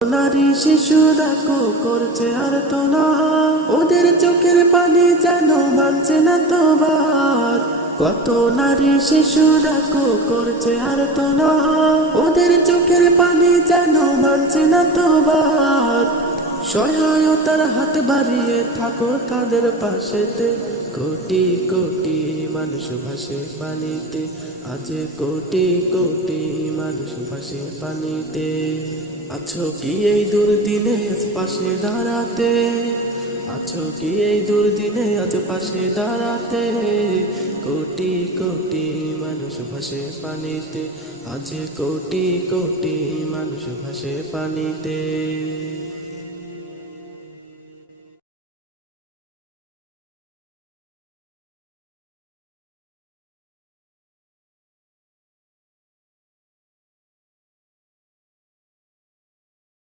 নারী শিশু দেখো করছে আর্তনা, ওদের চোখের পানি যেন মানছে না তো বাদ। কত নারী শিশু দেখো করছে আর্তনা, ওদের চোখের পানি যেন মানছে না তো বাদ। সহায়তার হাত বাড়িয়ে থাকো তাদের পাশেতে, কোটি কোটি মানুষ ভাসে পানিতে, আজ কোটি কোটি মানুষ ভাসে পানিতে। আছো কি এই দুর্দিনে আজ পাশে দাঁড়াতে, আছো কি এই দুর্দিনে আজ পাশে দাঁড়াতে। কোটি কোটি মানুষ ভাসে পানিতে, আজ কোটি কোটি মানুষ ভাসে পানিতে।